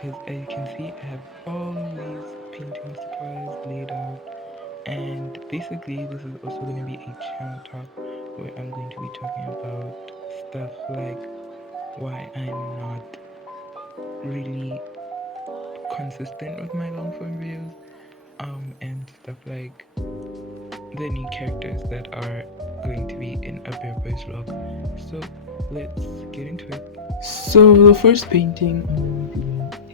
because as you can see, I have all these painting supplies laid out, and basically, this is also going to be a channel talk where I'm going to be talking about stuff like why I'm not really consistent with my long form videos, and stuff like the new characters that are going to be in a Bear Boys vlog. So let's get into it. So the first painting I'm going to be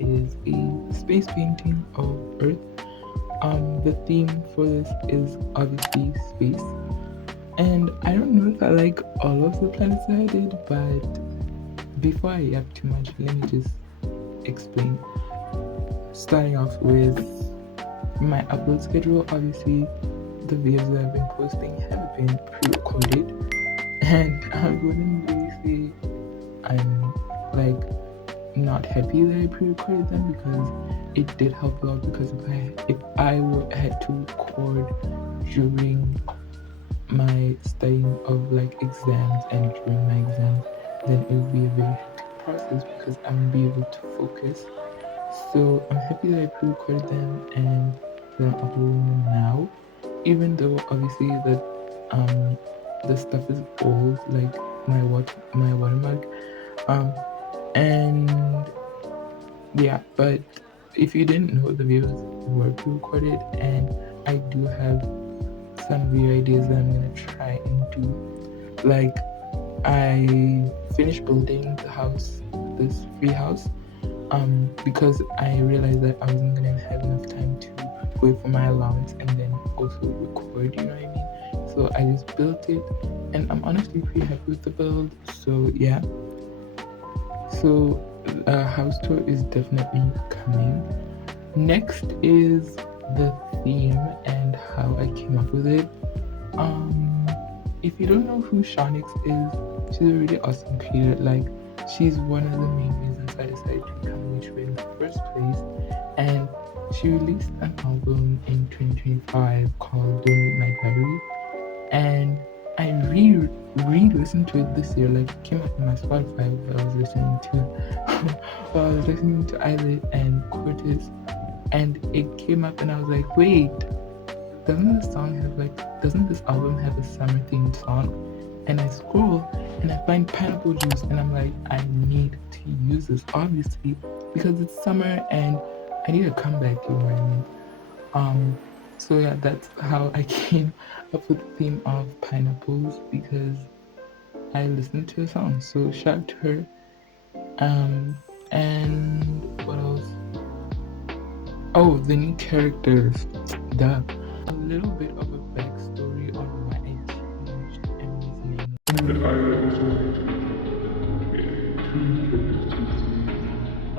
doing is a space painting of Earth. The theme for this is obviously space, and I don't know if I like all of the planets that I did, but before I yap too much, let me just explain. Starting off with my upload schedule, obviously the videos that I've been posting have been pre-recorded, and I wouldn't really say I'm like not happy that I pre-recorded them, because it did help a lot. Because had to record during my studying of like exams and during my exams, then it would be a very hectic process because I wouldn't be able to focus. So I'm happy that I pre-recorded them and that I'm uploading them now, even though obviously the stuff is old, like my watermark, and yeah. But if you didn't know, the videos were pre-recorded, and I do have some video ideas that I'm gonna try and do. Like, I finished building the house, this free house, because I realized that I wasn't gonna have enough time to wait for my allowance and then also record, you know what I mean? So I just built it, and I'm honestly pretty happy with the build. So yeah. So house tour is definitely coming. Next is the theme and how I came up with it. If you don't know who Shonix is, she's a really awesome creator. Like, she's one of the main reasons I decided to become a YouTuber in the first place. And she released an album in 2025 called Don't Read My Diary. And I re-listened to it this year. Like, it came up on my Spotify while I was listening to while I was listening to Islet and Cortez, and it came up and I was like, wait, doesn't this album have a summer themed song? And I scroll and I find Pineapple Juice, and I'm like, I need to use this, obviously, because it's summer and I need a comeback, you know what I mean? So yeah, that's how I came up with the theme of pineapples, because I listened to a song. So shout out to her. And what else? Oh, the new characters. Duh. A little bit of a backstory on why I changed Emily's name. But I also like to two characters to see.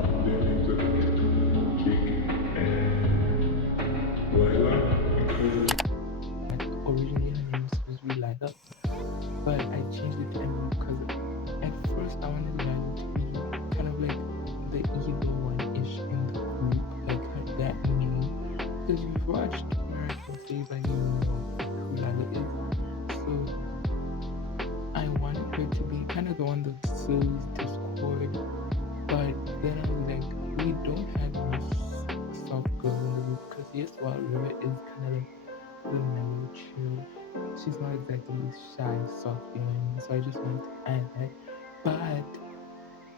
Their names are Jake and Lila, because originally her name was supposed to be Lila, but I changed it to Emily because at first I wanted Lila to be kind of like the evil one-ish in the group, like that name. Because you've watched American Save, like, you know who Lila is. So I wanted her to be kind of the one that sows discord, but then I was like, we don't have enough soft girls in the group, because yes, while River is kind of like the mellow chill, she's not exactly shy, soft, you know what I mean? So I just wanted to add that. But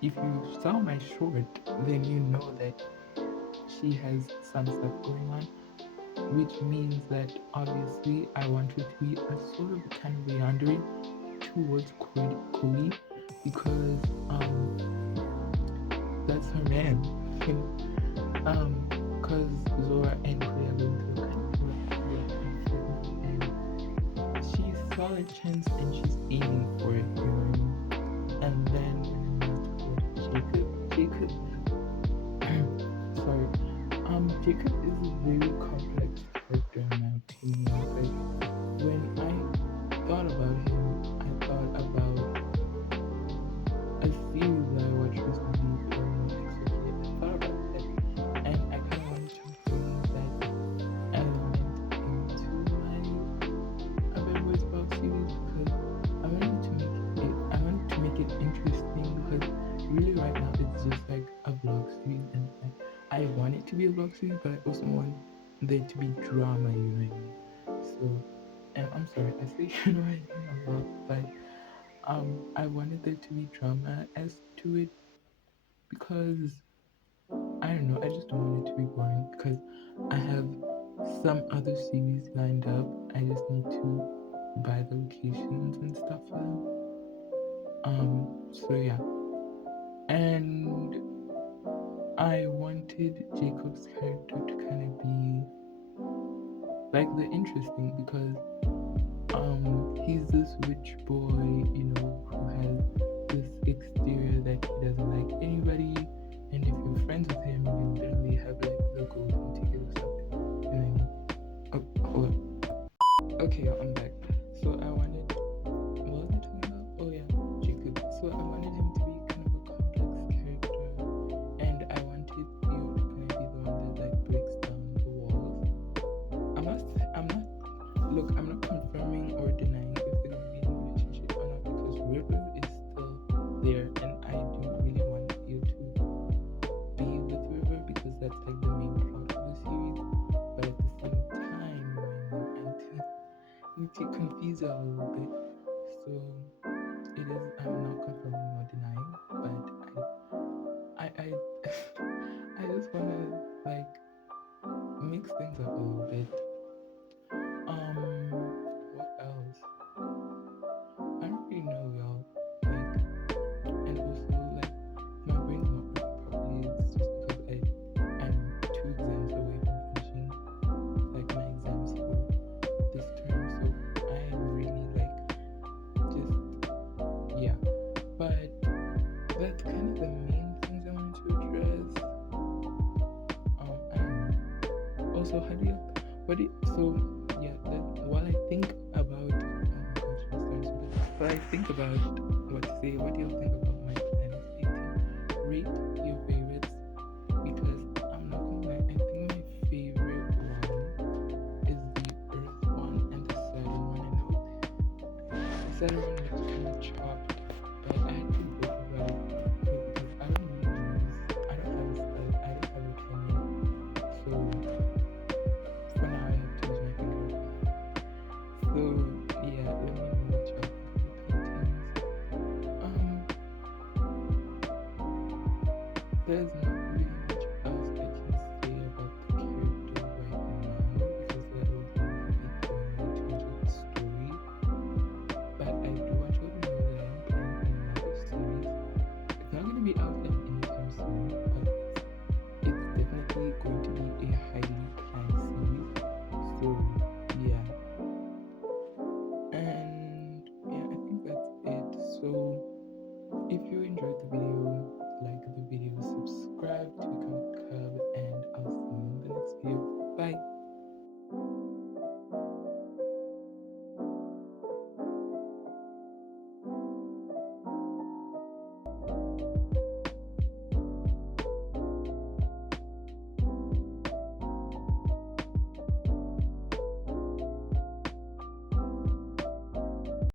if you saw my short, then you know that she has some stuff going on, which means that obviously I want her to be a sort of kind of Leandri towards Cody, because that's her man. Because Zora and Cody are going through kind of rough and she saw a chance and she's aiming for it, you know what I mean? And then Jacob, sorry, Jacob is a very complex character in my opinion. Like, when I thought about him, I thought about a series that I watched recently, Paranormal Activity. I thought about that, and I kind of wanted to bring that element into my Bad Boys Vlog series, because I wanted to make it interesting, because really right now it's just like a vlog series, and I want it to be a vlog series, but I also want there to be drama. You know what I mean? So, I'm sorry, I say you know what I mean a lot, but I wanted there to be drama as to it because I don't know. I just don't want it to be boring because I have some other series lined up. I just need to buy the locations and stuff for them. So yeah, and I wanted Jacob's character to kind of be like the interesting because he's this rich boy, who has this exterior that he doesn't like anybody, and if you're friends with him, you literally have like the golden ticket or something. You know what I mean? Okay, I'm back. So I wanted, what was I talking about? Oh yeah, Jacob. So I wanted him to be kind of a complex character, and I wanted Theo to kind of be the one that like breaks down the walls. I'm not confirming or denying if they're gonna be in a relationship or not because River is still there, and I do really want Theo to be with River because that's like the main plot of the series. But at the same time, I need to confuse it a little bit. So it is. I'm not confirming nor denying, but I I just wanna like mix things up a little bit. What else? I don't really know, y'all. Like, and also like my brain's not working properly. It's just because I'm 2 exams away from finishing like my exams for this term, so I'm really like just yeah. But that's kind of the main things I wanted to address. I don't know. Also, how do you? What do you, so yeah? That while I think about oh my gosh, I'm starting so bad. While I think about what to say, what do you think about my Planet 18? Rate your favorites because I'm not gonna lie. I think my favorite one is the Earth one and the Saturn one. I know the Saturn one looks kind of chopped, but I had to both about it because I don't really I don't have a style, I don't have a pen yet. So for now, I have to use my finger. So yeah, let me know what y'all think of the paintings. There's not really much else I can say about the character right now because that will really be going way too much of the story. But I do want you to know that I'm planning another series. It's not going to be out anytime soon, but it's definitely going to be a highly